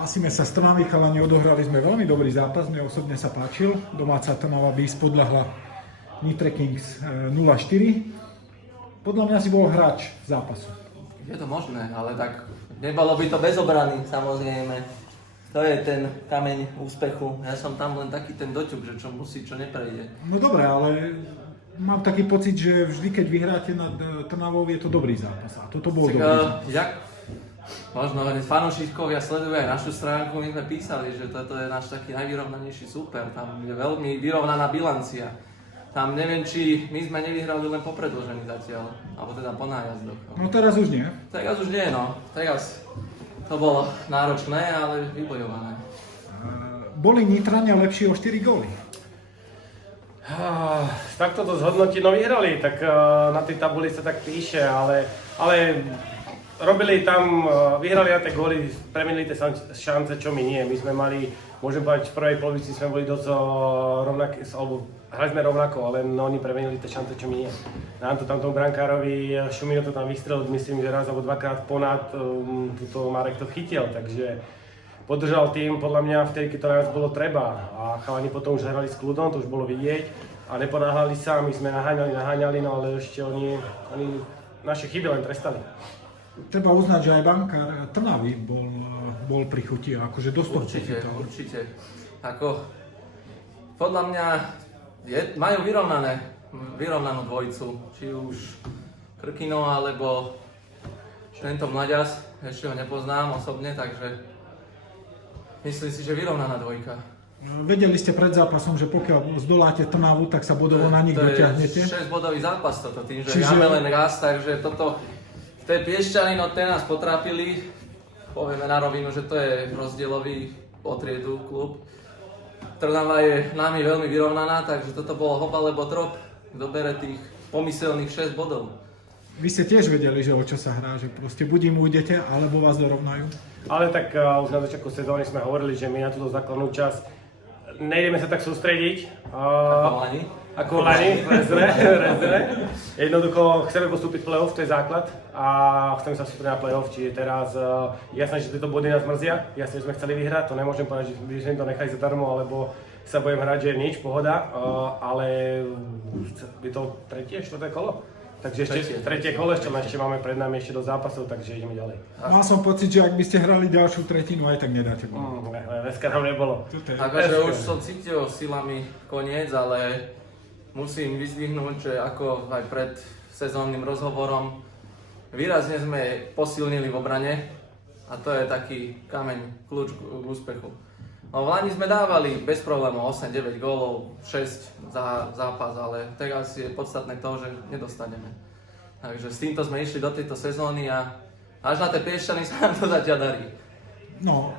Hlasíme sa z Trnavy, chalani, odohrali sme veľmi dobrý zápas, mne osobne sa páčil. Domáca Trnava by spodľahla Nitre Kings 0-4. Podľa mňa si bol hráč zápasu. Je to možné, ale tak nebolo by to bez obrany, samozrejme. To je ten kameň úspechu. Ja som tam len taký ten doťuk, že čo musí, čo neprejde. No dobre, ale mám taký pocit, že vždy, keď vyhráte nad Trnavou, je to dobrý zápas. A toto bol dobrý zápas. Možno fanúšikovia sledujú aj našu stránku, my sme písali, že toto je náš taký najvyrovnanejší súper, tam je veľmi vyrovnaná bilancia. Tam neviem, či my sme nevyhrali len po predĺžení zatiaľ, alebo teda po nájazdoch. No teraz už nie. Teraz už nie, no. Teraz to bolo náročné, ale vybojované. Boli Nitrania lepší o 4 góly? Takto to zhodnotí, no vyhrali, tak na tej tabuli sa tak píše, ale robili tam, vyhrali na tie góly, premenili tie šance, čo my nie. My sme mali, môžem povedať, v prvej polovici sme boli dosť rovnaké, alebo hrali sme rovnako, ale oni premenili tie šance, čo my nie. Nám to tamtom brankárovi, Šumino to tam vystrelil, myslím, že raz alebo dvakrát ponad, tuto Marek to chytil, takže podržal tým, podľa mňa vtedy, keď to najviac bolo treba. A chalani potom už hrali s kľudom, to už bolo vidieť a neponáhľali sa, my sme naháňali, no ale ešte oni naše chyby len trestali. Treba uznať, že aj bankár Trnavy bol pri chuti, akože dosť to chytal. Určite. Ako, podľa mňa majú vyrovnanú dvojicu, či už Krkino alebo tento mladias, ešte ho nepoznám osobne, takže myslím si, že vyrovnaná dvojka. Vedeli ste pred zápasom, že pokiaľ zdoláte Trnavu, tak sa bodovo na nich dotiahnete? To je 6-bodový zápas toto, tým, že máme len raz, takže toto v tej Piešťany, no tie nás potrápili. Povieme na rovinu, že to je rozdielový o triedu klub. Trnava je nami veľmi vyrovnaná, takže toto bolo hop alebo trop. Kto bere tých pomyselných 6 bodov. Vy ste tiež vedeli, že o čo sa hrá, že proste buď im ujdete, alebo vás dorovnajú? Ale tak už na začiatku sezóny sme hovorili, že my na túto základnú časť nejdeme sa tak sústrediť. Ako Lani, rezerve. Jednoducho chceme postúpiť play-off, to je základ a chceme sa sústrediť na play-off, čiže teraz jasné, že tieto body nás mrzia, jasné, že sme chceli vyhrať, to nemôžem povedať, že by sme to nechali zadarmo, alebo sa budem hrať, že nič, pohoda, ale je to tretie, štvrté kolo. Takže ešte tretie kolo, ešte máme pred nami ešte do zápasov, takže ideme ďalej. Mal som pocit, že ak by ste hrali ďalšiu tretinu, aj tak nedáte gól. Dneska nám nebolo. Takže už som cítil silami koniec, ale musím vyzdvihnúť, že ako aj pred sezónnym rozhovorom výrazne sme posilnili v obrane a to je taký kameň, kľúč k úspechu. No v Lani sme dávali bez problémov 8-9 gólov, 6 za zápas, ale teraz je podstatné to, že nedostaneme. Takže s týmto sme išli do tejto sezóny a až na tie Piešťany sa nám to zatiaľ darí. No,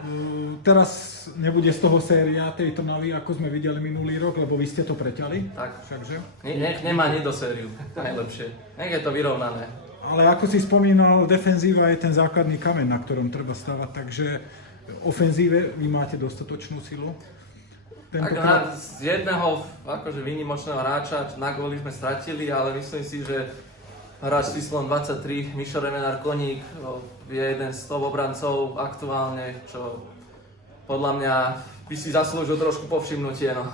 teraz nebude z toho séria tej Trnavy, ako sme videli minulý rok, lebo vy ste to preťali. Tak. Všakže? Nech nemá nedosériu, najlepšie. Nech je to vyrovnané. Ale ako si spomínal, defenzíva je ten základný kameň, na ktorom treba stavať, takže ofenzíve vy máte dostatočnú silu? Tak z jedného akože výnimočného hráča na góly sme stratili, ale myslím si, že hráč číslom 23, Mišo Remenár Koník, je jeden z top obrancov aktuálne, čo podľa mňa by si zaslúžil trošku povšimnutie. No.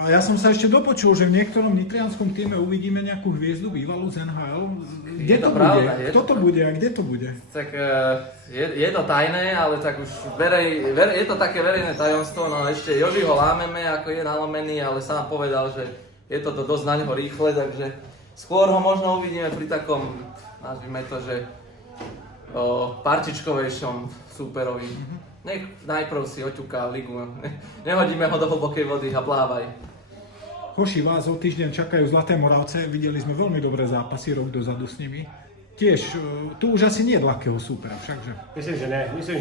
A ja som sa ešte dopočul, že v niektorom nitrianskom týme uvidíme nejakú hviezdu bývalú z NHL. Kde to bude? Kto to bude a kde to bude? Tak je to tajné, ale tak už je to také verejné tajomstvo, no ešte Joži ho lámeme, ako je nalomený, ale sám povedal, že je to dosť na neho rýchle, takže skôr ho možno uvidíme pri takom, nazvime to, že partičkovejšom súperovi. Nech najprv si oťuká ligu, nehodíme ho do hlbokej vody a plávaj. Hoši, vás o týždeň čakajú Zlaté Moravce, videli sme veľmi dobré zápasy rok dozadu s nimi. Tiež, tu už asi nie je ľahkého súpera, všakže? Myslím, že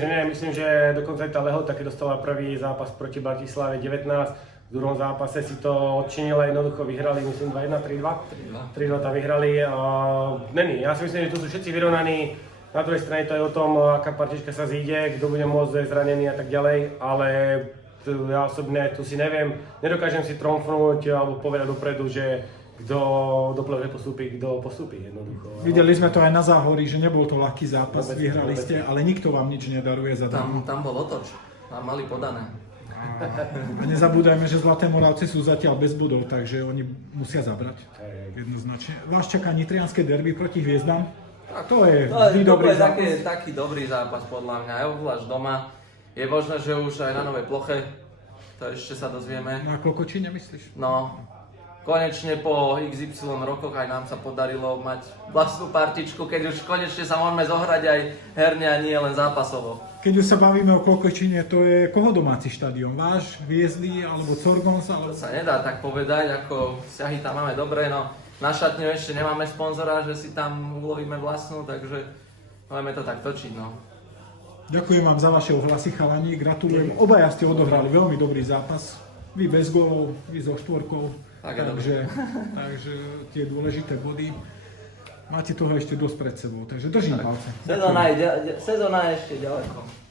nie. Myslím, že dokonca aj tá Lehota, keď dostala prvý zápas proti Bratislave 19, v druhom zápase si to odčinila, jednoducho vyhrali, myslím 2-1, 3-2. 3-2 tam vyhrali. Ja si myslím, že tu sú všetci vyrovnaní. Na druhej strane to je o tom, aká partička sa zíde, kto bude môcť zranený a tak ďalej, ale ja osobne tu si nedokážem si tromfnúť alebo povedať dopredu, že kto do play postupí, kto postupí jednoducho. Videli sme to aj na Záhorí, že nebol to ľahký zápas, Vôbec, vyhrali vôbec. ste, ale nikto vám nič nedaruje za Tam darmo. bol otoč. Tam mali podané. A nezabúdajme, že Zlaté Moravci sú zatiaľ bez bodov, takže oni musia zabrať. Hej. Jednoznačne. Vás čaká nitrianske derby proti Hviezdam. To je To vždy dobrý je zápas. taký dobrý zápas podľa mňa, aj obzvlášť doma. Je možné, že už aj na novej ploche, to ešte sa dozvieme. Na Klokočíne myslíš? No, konečne po XY rokoch aj nám sa podarilo mať vlastnú partičku, keď už konečne sa môžeme zohrať aj herne a nie len zápasovo. Keď už sa bavíme o Klokočíne, to je koho domáci štadión? Váš, Hviezdy, alebo Corgons? To Alebo... sa nedá tak povedať, ako vzťahy tam máme dobré, no na šatňu ešte nemáme sponzora, že si tam ulovíme vlastnú, takže budeme to tak točiť, no. Ďakujem vám za vaše ohlasy, chalani, gratulujem. Obaja ste odohrali veľmi dobrý zápas. Vy bez gólov, vy so štvorkou. Tak je Takže tie dôležité body. Máte toho ešte dosť pred sebou, takže držím palce. Sezóna je ešte ďaleko.